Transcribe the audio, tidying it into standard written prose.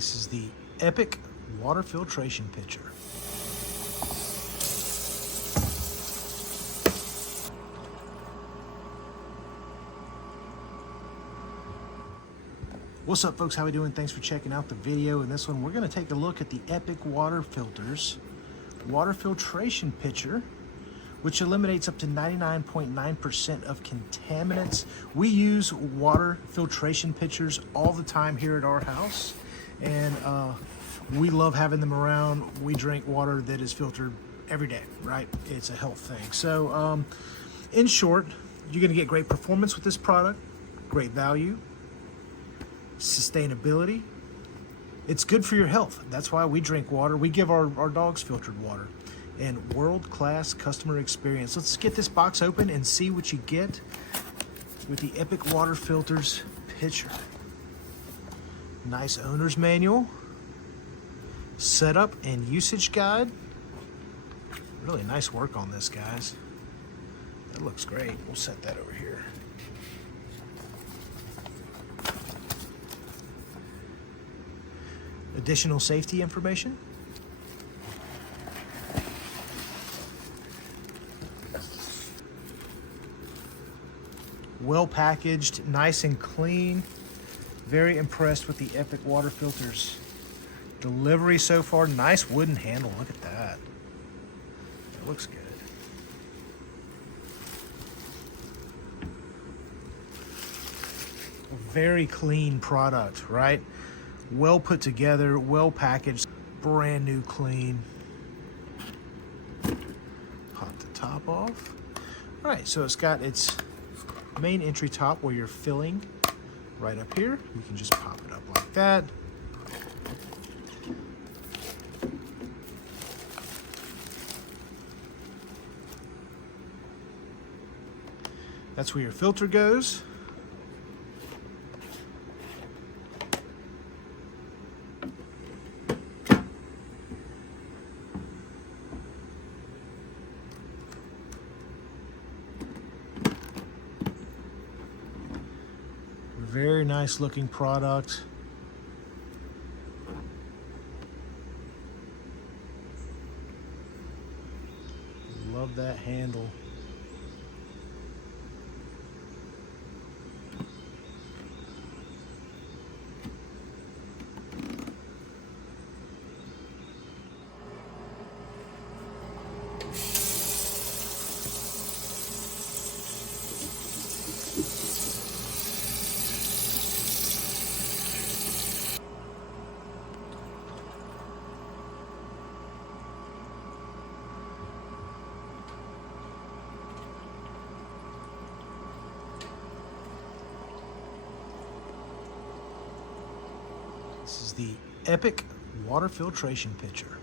This is the Epic water filtration pitcher. What's up, folks? How we doing? Thanks for checking out the video. In this one, we're going to take a look at the Epic Water Filters water filtration pitcher, which eliminates up to 99.9% of contaminants. We use water filtration pitchers all the time here at our house, and we love having them around. We drink water that is filtered every day, right? It's a health thing. So in short, you're going to get great performance with this product, great value, sustainability. It's good for your health. That's why we drink water. We give our dogs filtered water, and world-class customer experience. Let's get this box open and see what you get with the Epic Water Filters pitcher. Nice owner's manual, setup and usage guide. Really nice work on this, guys. That looks great. We'll set that over here. Additional safety information. Well packaged, nice and clean. Very impressed with the Epic Water Filters delivery so far. Nice wooden handle. Look at that. That looks good. A very clean product, right? Well put together, well packaged, brand new clean. Pop the top off. All right, so it's got its main entry top where you're filling right up here. You can just pop it up like that. That's where your filter goes. Very nice looking product. Love that handle. This is the Epic Water Filtration Pitcher.